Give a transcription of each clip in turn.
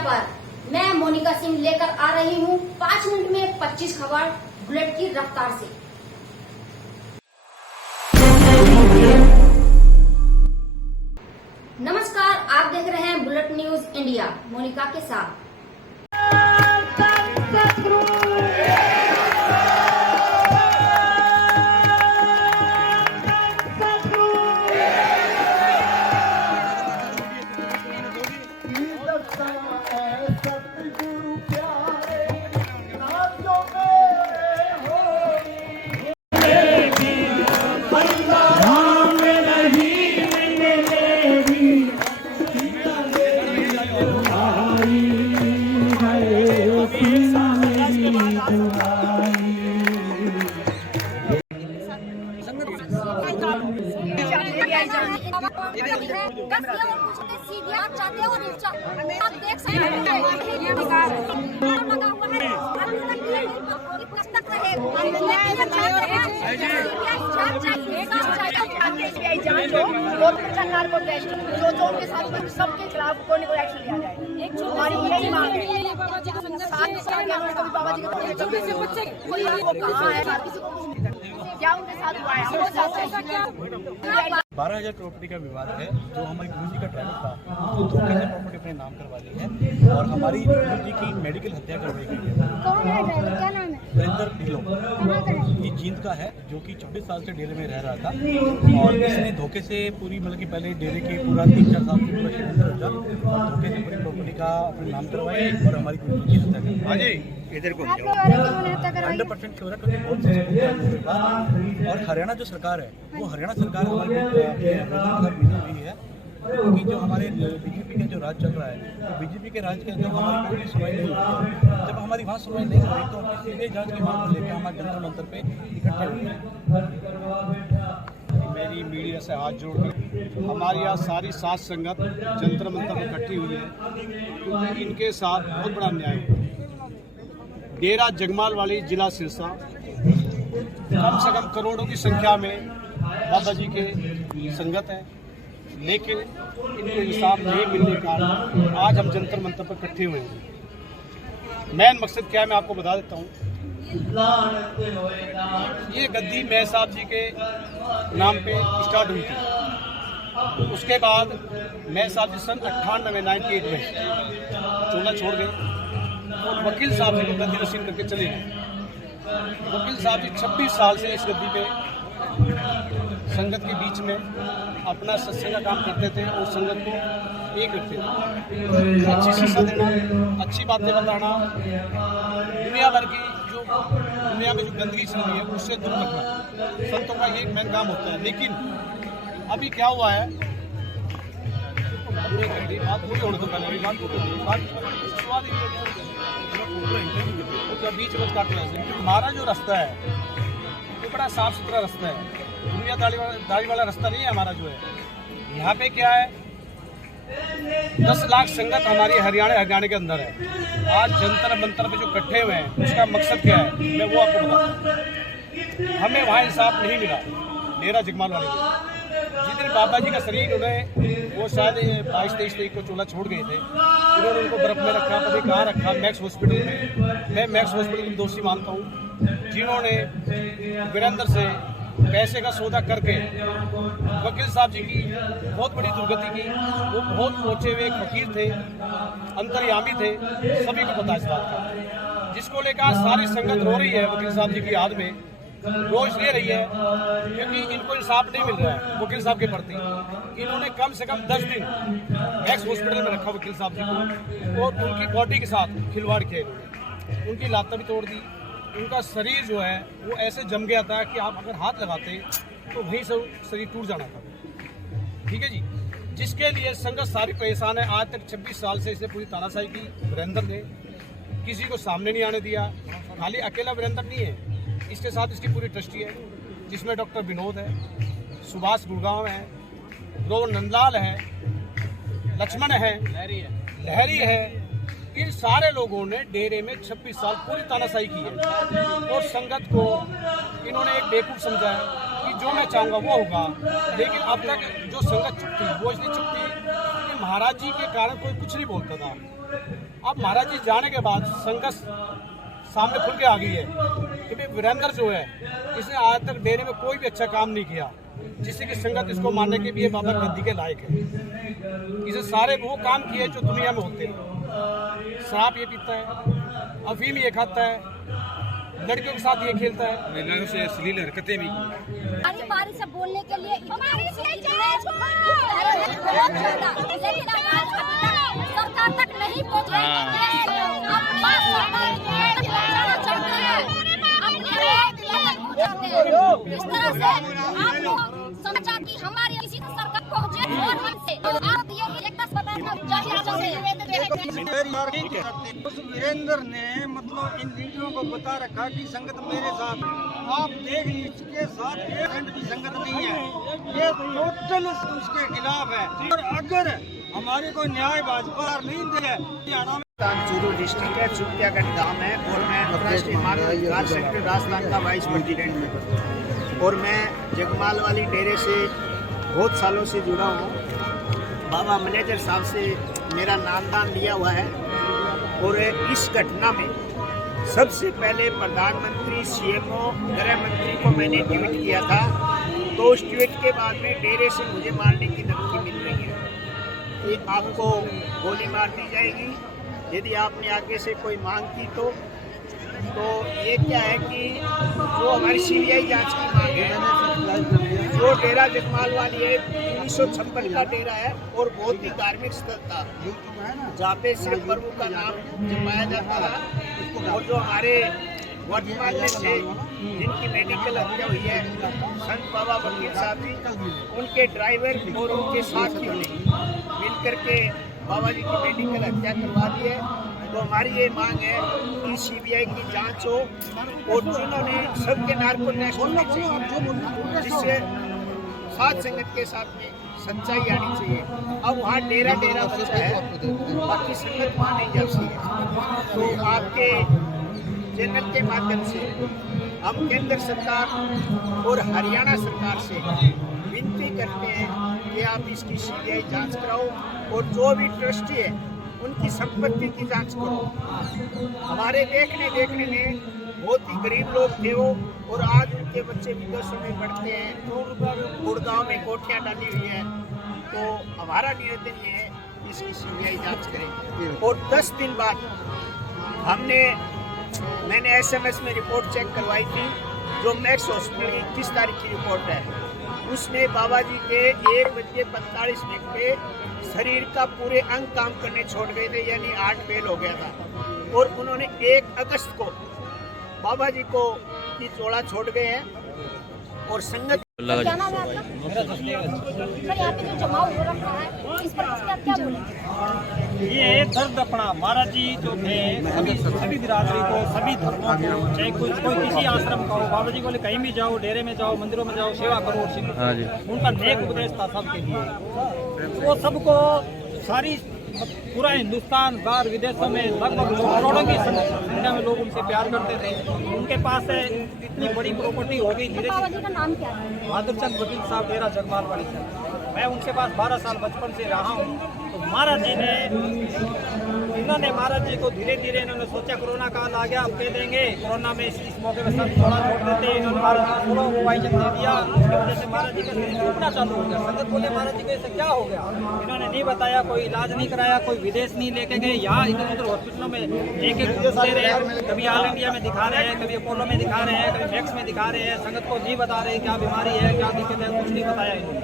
पर मैं मोनिका सिंह लेकर आ रही हूँ 5 मिनट में 25 खबर बुलेट की रफ्तार से। नमस्कार, आप देख रहे हैं बुलेट न्यूज इंडिया मोनिका के साथ। आप देख सकते हैं लगा हुआ है कब तक सरकार को टेस्ट जो उनके साथ सबके खिलाफ कोई ना कोई एक्शन लिया जाए। हमारी यही मांग है। बाबा जी क्या उनके साथ हुआ है? 12,000 प्रॉपर्टी का विवाद है। जो हमारी गुरु जी का ड्राइवर था वो धोखे से प्रॉपर्टी अपने नाम करवा ली है और हमारी गुरु जी की मेडिकल हत्या करवाई गई है। कौन है ड्राइवर, क्या नाम है? वीरेंद्र ढिल्लों ये जींद का है, जो कि 26 साल से डेरे में रह रहा था और इसने धोखे से पूरी मतलब कि पहले डेरे की पूरा 3-4 साल से पूरा शेयर रखा और धोखे से पूरी प्रॉपर्टी का अपने नाम करवाई और हमारी गुरु जी की हत्या करवाई। हाँ जी, इधर को 100% श्योर है क्योंकि बहुत से और हरियाणा जो सरकार है वो हरियाणा सरकार हमारी हुई है क्योंकि जो हमारे बीजेपी का जो राज चल रहा है बीजेपी के राज के अंदर हमारी कोई सुनवाई नहीं हुई। जब हमारी वहाँ सुनवाई नहीं हुई तो हम सीधे जांच की मांग को लेकर हमारे जंतर मंतर पे इकट्ठे हुए। मेरी मीडिया से हाथ जोड़कर हमारी यहाँ सारी सात संगत जंतर मंतर में इकट्ठी हुई है क्योंकि इनके साथ बहुत बड़ा अन्याय है। डेरा जगमाल वाली जिला सिरसा कम से कम करोड़ों की संख्या में बाबा जी के संगत है, लेकिन इनको इंसाफ नहीं मिलने के कारण आज हम जंतर मंतर पर इकट्ठे हुए हैं। मेन मकसद क्या है मैं आपको बता देता हूँ। ये गद्दी मैं साहब जी के नाम पे स्टार्ट हुई थी। उसके बाद मैं साहब जी सन 98 में चोला छोड़ गए और वकील साहब जी को गद्दी नशीन करके चले गए। वकील साहब जी 26 साल से इस गद्दी पे संगत के बीच में अपना सत्संग का काम करते थे और संगत को एक करते थे। अच्छी शिक्षा देना, अच्छी बातें बताना, दुनिया भर की जो दुनिया में जो गंदगी चल रही है उससे दूर रखना संतों का ये मेन काम होता है। लेकिन अभी क्या हुआ है, बीच में काटना है। हमारा जो रास्ता है वो बड़ा साफ सुथरा रास्ता है, दुनियादारी वाला रास्ता नहीं है हमारा। जो है यहाँ पे क्या है 10 लाख संगत हमारी हरियाणा के अंदर है। आज जंतर मंतर पे जो इकट्ठे हुए हैं उसका मकसद क्या है मैं वो आपको बताता हूँ। हमें वहाँ इंसाफ नहीं मिला डेरा जगमाल वाले में। जिस दिन बाबा जी का शरीर उन्हें वो शायद 22-23 तारीख को चोला छोड़ गए थे, उन्होंने उनको बर्फ में रखा, कभी कहाँ रखा, मैक्स हॉस्पिटल में। मैं मैक्स हॉस्पिटल को दोषी मानता हूँ जिन्होंने वीरेंद्र से पैसे का सौदा करके वकील साहब जी की बहुत बड़ी दुर्गति की। वो बहुत पहुंचे हुए एक वकील थे, अंतर्यामी थे, सभी को पता इस बात का, जिसको लेकर सारी संगत रो रही है वकील साहब जी की याद में, रोज ले रही है क्योंकि इनको इंसाफ नहीं मिल रहा है वकील साहब के प्रति। इन्होंने कम से कम 10 दिन मैक्स हॉस्पिटल में रखा वकील साहब जी को और उनकी बॉडी के साथ खिलवाड़ किया इन्होंने। उनकी लात भी तोड़ दी, उनका शरीर जो है वो ऐसे जम गया था कि आप अगर हाथ लगाते तो वहीं से शरीर टूट जाना था। ठीक है जी, जिसके लिए संगत सारी परेशान है। आज तक 26 साल से इसने पूरी तानाशाही की। वीरेंद्र ने किसी को सामने नहीं आने दिया। खाली अकेला वीरेंद्र नहीं है, इसके साथ इसकी पूरी ट्रस्टी है जिसमें डॉक्टर विनोद है, सुभाष गुड़गांव है, रोहन नंदलाल है, लक्ष्मण है, लहरी है। इन सारे लोगों ने डेरे में 26 साल पूरी तानाशाही की है और संगत को इन्होंने एक बेवकूफ़ समझा है कि जो मैं चाहूँगा वो होगा। लेकिन अब तक जो संगत चुप थी वो इसलिए चुप थी कि महाराज जी के कारण कोई कुछ नहीं बोलता था। अब महाराज जी जाने के बाद संघर्ष सामने खुल के आ गई है कि भाई वीरेंद्र जो है इसने आज तक डेरे में कोई भी अच्छा काम नहीं किया जिससे कि संगत इसको मानने के भी ये बाबा गद्दी के लायक है। इसे सारे वो काम किए जो दुनिया में होते हैं। शराब ये पीता है, अफीम ये खाता है, लड़कियों के साथ ये खेलता है, महिलाओं से अश्लील हरकतें भी बारी बारी से बोलने के लिए सरकार तक नहीं पहुँचे। इस तरह से आप लोग समझा कि हमारी किसी सरकार पहुँचे और हमसे आप ये एक उस वीरेंद्र ने मतलब इन लीडरों को बता रखा कि संगत मेरे साथ, आप देख लीजिए इसके साथ 1% भी संगत नहीं है, ये टोटल उसके खिलाफ है। और अगर हमारे को न्याय भाजपा नहीं दे, चूरू डिस्ट्रिक्ट है, चुटियागढ़ गांव है और मैं राष्ट्रीय मानव अधिकार सेक्टर राजस्थान का वाइस प्रेसिडेंट हूँ और मैं जगमाल वाली डेरे से बहुत सालों से जुड़ा हूँ। बाबा मैनेजर साहब से मेरा नामदान लिया हुआ है और इस घटना में सबसे पहले प्रधानमंत्री, सीएमओ, गृह मंत्री को मैंने ट्वीट किया था, तो उस ट्वीट के बाद में डेरे से मुझे मारने की धमकी मिल रही है कि आपको गोली मार दी जाएगी यदि आपने आगे से कोई मांग की तो ये क्या है कि जो हमारी सीबीआई जांच की मांग है, जो डेरा जगमाल वाली है 1956 का डेरा है और बहुत ही धार्मिक स्थल था जहाँ पे सिर्फ प्रभु का नाम जमाया जाता था। और जो हमारे वर्तमान में थे जिनकी मेडिकल हत्या हुई है संत बाबा वकील साहब जी, उनके ड्राइवर और उनके साथियों ने मिल करके बाबा जी की मेडिकल हत्या करवा दी है। तो हमारी ये मांग है कि सीबीआई की जांच हो और जिन्होंने सबके नार्को टेस्ट होने चाहिए जिससे साथ संगत के साथ में सच्चाई आनी चाहिए। अब वहाँ डेरा बचा है, बाकी संगत वहाँ नहीं जाती है। तो आपके चैनल के माध्यम से हम केंद्र सरकार और हरियाणा सरकार से विनती करते हैं कि आप इसकी सीबीआई जांच कराओ और जो भी ट्रस्टी है उनकी संपत्ति की जांच करो। हमारे देखने में बहुत ही गरीब लोग थे वो और आज उनके बच्चे विदेशों में पढ़ते हैं, गुड़गांव में कोठियाँ डाली हुई है। तो हमारा निवेदन ये है इसकी सीबीआई जांच करें। और 10 दिन बाद मैंने एसएमएस में रिपोर्ट चेक करवाई थी जो मैक्स हॉस्पिटल की 21 तारीख की रिपोर्ट है, उसमें बाबा जी के 1:45 पे शरीर का पूरे अंग काम करने छोड़ गए थे, यानी हार्ट फेल हो गया था। और उन्होंने 1 अगस्त को बाबा जी को की चोला छोड़ गए हैं और संगत क्या नाम है आपका? सर, यहाँ पे जो जमाव हो रखा है इस पर आप क्या बोलेंगे? ये दर्द अपना महाराज जी जो थे सभी बिरादरी को, सभी धर्मों को, चाहे कोई किसी आश्रम का हो, बाबा जी बोले कहीं भी जाओ, डेरे में जाओ, मंदिरों में जाओ, सेवा करो। उनका नेक उपदेश था सबके लिए। वो सबको सारी पूरा हिंदुस्तान, बाहर विदेशों में लगभग करोड़ों की संख्या में लोग उनसे प्यार करते थे। उनके पास इतनी बड़ी प्रॉपर्टी हो गई धीरे बाबा जी का नाम क्या है? बहादुर चंद वकील साहब, डेरा जगमाल वाली साहब। मैं उनके पास 12 साल बचपन से रहा हूँ। तो महाराज जी इन्होंने महाराज जी को धीरे धीरे इन्होंने सोचा कोरोना काल आ गया, अब कह देंगे कोरोना में इस मौके पर सब थोड़ा छोड़ देते। इन्होंने महाराज जी को मोबाइल दे दिया, उसकी वजह से महाराज जी का शरीर टूटना चालू हो गया। संगत बोले महाराज जी को ऐसे क्या हो गया? इन्होंने नहीं बताया, कोई इलाज नहीं कराया, कोई विदेश नहीं लेके गए, यहाँ इधर उधर हॉस्पिटलों में लेके घूमते रहे। कभी ऑल इंडिया में दिखा रहे हैं, कभी अपोलो में दिखा रहे हैं, कभी मैक्स में दिखा रहे हैं। संगत को नहीं बता रहे क्या बीमारी है, क्या दिक्कत है, कुछ नहीं बताया इन्होंने।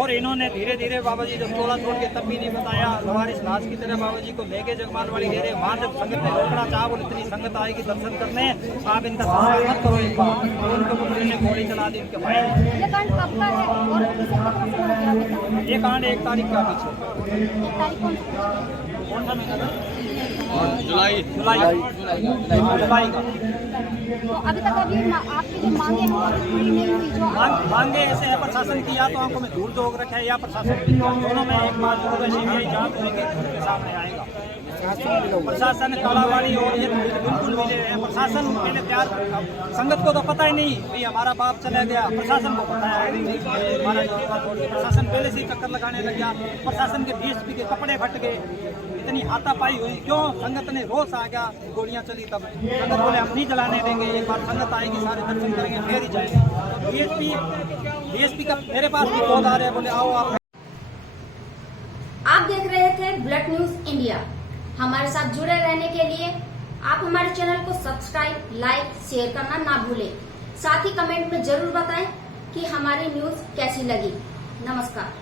और इन्होंने धीरे धीरे बाबा जी जब चोला छोड़ के तब भी नहीं बताया। हमारी लाश की तरह बाबा जी को लेके जगमाल वाली डेरे वहाँ जब संगत ने रोकना चाहा, बोले इतनी संगत आएगी दर्शन करने, आप इनका संस्कार मत करो एक बार। तो उनके ऊपर ने गोली चला दी उनके भाई। ये कांड कब का है और किसे कब का समय हो गया? ये कांड 1 तारीख का पीछे, 1 तारीख कौन सा महीना था? जुलाई का। तो अभी तक आपकी जो मांगे हैं वो पूरी नहीं हुई। जो मांगे ऐसे है प्रशासन की, या तो आंखों में धूल झोंक रखे है या प्रशासन की, दोनों में एक बार सीबीआई जांच होगी के सामने आएगा। प्रशासन तालावाली और ये बिल्कुल मिले हैं। प्रशासन पहले तैयार, संगत को तो पता ही नहीं भाई हमारा बाप चला गया, प्रशासन को पता है हमारा प्रशासन पहले से ही चक्कर लगाने लग गया। प्रशासन के बीएसपी के कपड़े फट गए, इतनी हाथापाई हुई। क्यों? संगत ने रोष आ गया, गोलियां चली। तब संगत बोले हम नहीं जलाने देंगे, एक बार संगत आएगी सारे दर्शन करेंगे फिर ही जाएंगे। बीएसपी का मेरे पास भी कॉल आ रहे हैं, बोले आओ आप देख रहे थे बुलेट न्यूज इंडिया। हमारे साथ जुड़े रहने के लिए आप हमारे चैनल को सब्सक्राइब, लाइक, शेयर करना ना भूलें। साथ ही कमेंट में जरूर बताएं कि हमारी न्यूज कैसी लगी। नमस्कार।